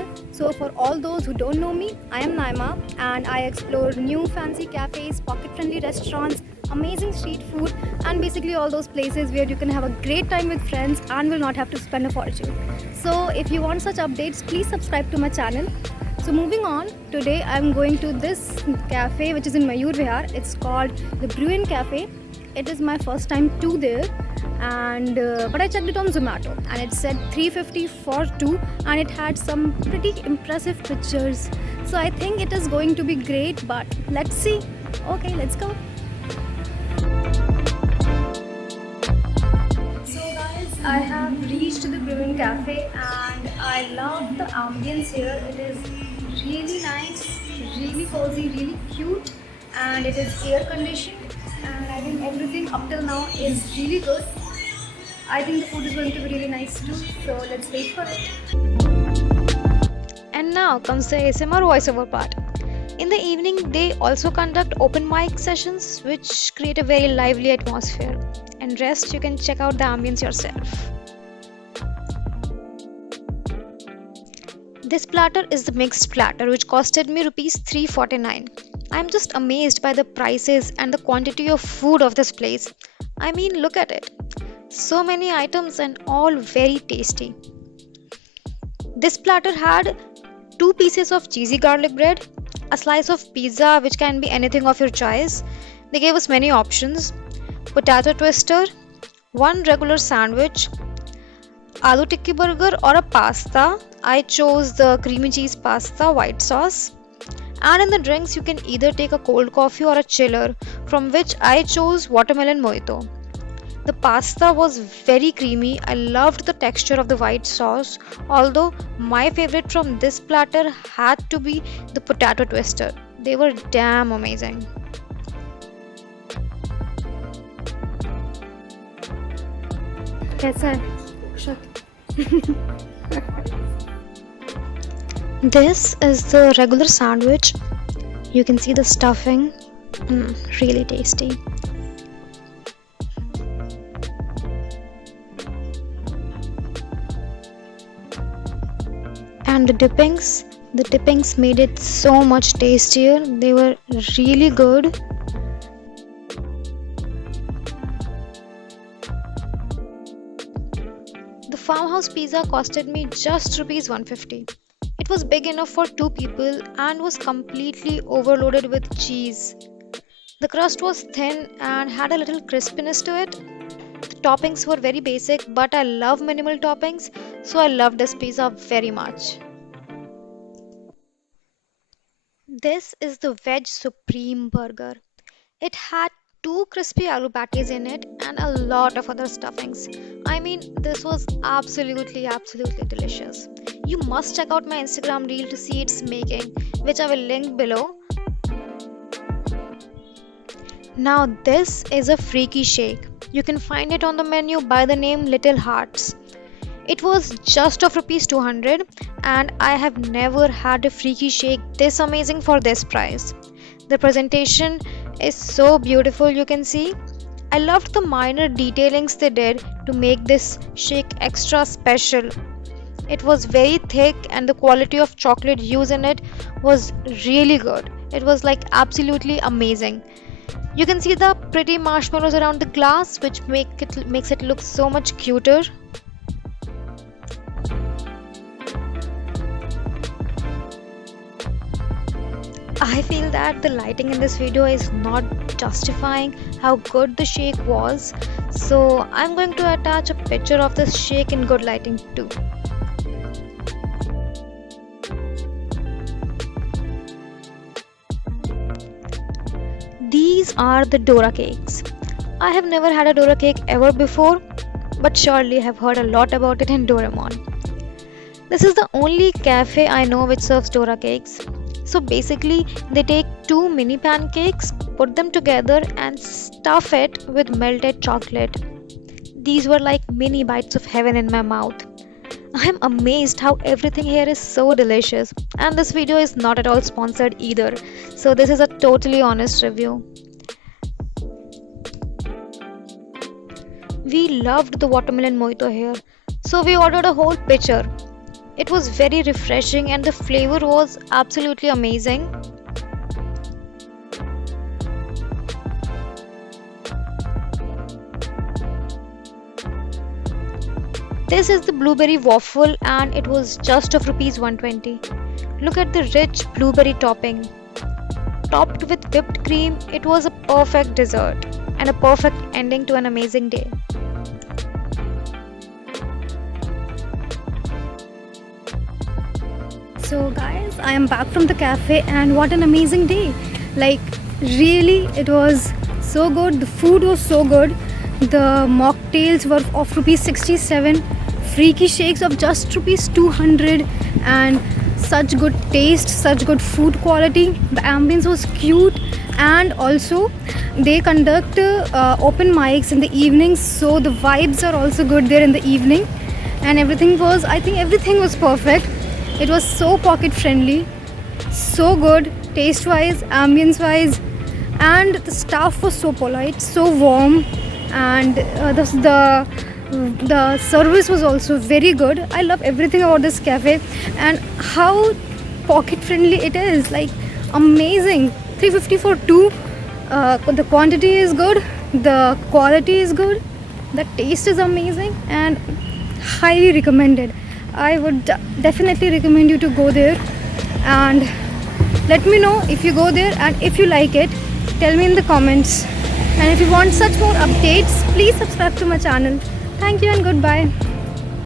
channel. So for all those who don't know me, I am Naima and I explore new fancy cafes, pocket-friendly restaurants, amazing street food and basically all those places where you can have a great time with friends and will not have to spend a fortune. So if you want such updates, please subscribe to my channel. So moving on, today I'm going to this cafe which is in Mayur Vihar. It's called the Bruin Cafe. It is my first time to there, and but I checked it on Zomato and it said 350 for two and it had some pretty impressive pictures. So I think it is going to be great, but let's see. Okay, let's go. So guys, I have reached the Bruin Cafe and I love the ambience here. It is really nice, really cozy, really cute, and it is air conditioned, and I think everything up till now is really good. I think the food is going to be really nice too, so let's wait for it. And now comes the ASMR voiceover part. In the evening, they also conduct open mic sessions which create a very lively atmosphere. And rest, you can check out the ambience yourself. This platter is the mixed platter which costed me rupees 349. I am just amazed by the prices and the quantity of food of this place. I mean, look at it. So many items and all very tasty. This platter had 2 pieces of cheesy garlic bread, a slice of pizza which can be anything of your choice. They gave us many options. Potato twister, one regular sandwich, aloo tikki burger or a pasta. I chose the creamy cheese pasta white sauce. And in the drinks you can either take a cold coffee or a chiller, from which I chose watermelon mojito. The pasta was very creamy. I loved the texture of the white sauce, although my favorite from this platter had to be the potato twister. They were damn amazing. कैसा है अक्षत? This is the regular sandwich. You can see the stuffing. Really tasty. And the dippings made it so much tastier. They were really good. The farmhouse pizza costed me just rupees 150. It was big enough for 2 people and was completely overloaded with cheese. The crust was thin and had a little crispiness to it. The toppings were very basic, but I love minimal toppings, so I loved this pizza very much. This is the Veg Supreme burger. It had 2 crispy aloo patties in it and a lot of other stuffings. I mean, this was absolutely delicious. You must check out my Instagram reel to see its making, which I will link below. Now, this is a freaky shake. You can find it on the menu by the name Little Hearts. It was just of rupees 200 and I have never had a freaky shake this amazing for this price. The presentation is so beautiful, you can see. I loved the minor detailings they did to make this shake extra special. It was very thick and the quality of chocolate used in it was really good. It was like absolutely amazing. You can see the pretty marshmallows around the glass, which makes it look so much cuter. I feel that the lighting in this video is not justifying how good the shake was, so I'm going to attach a picture of this shake in good lighting too. These are the Dora cakes. I have never had a Dora cake ever before, but surely have heard a lot about it in Doraemon. This is the only cafe I know which serves Dora cakes. So basically, they take 2 mini pancakes, put them together and stuff it with melted chocolate. These were like mini bites of heaven in my mouth. I am amazed how everything here is so delicious, and this video is not at all sponsored either, so this is a totally honest review. We loved the watermelon mojito here, so we ordered a whole pitcher. It was very refreshing and the flavor was absolutely amazing. This is the blueberry waffle and it was just of rupees 120. Look at the rich blueberry topping. Topped with whipped cream, it was a perfect dessert and a perfect ending to an amazing day. So guys, I am back from the cafe and what an amazing day. Like really it was so good. The food was so good. The mocktails were of rupees 67, freaky shakes of just rupees 200 and such good taste, such good food quality. The ambience was cute and also they conduct open mics in the evenings, so the vibes are also good there in the evening and everything was, I think everything was perfect. It was so pocket friendly, so good, taste wise, ambience wise, and the staff was so polite, so warm, and the service was also very good. I love everything about this cafe and how pocket friendly it is. Like amazing, 350 for two. The quantity is good, the quality is good, the taste is amazing, and highly recommended. I would definitely recommend you to go there and let me know if you go there and if you like it. Tell me in the comments. And if you want such more updates, please subscribe to my channel. Thank you and goodbye.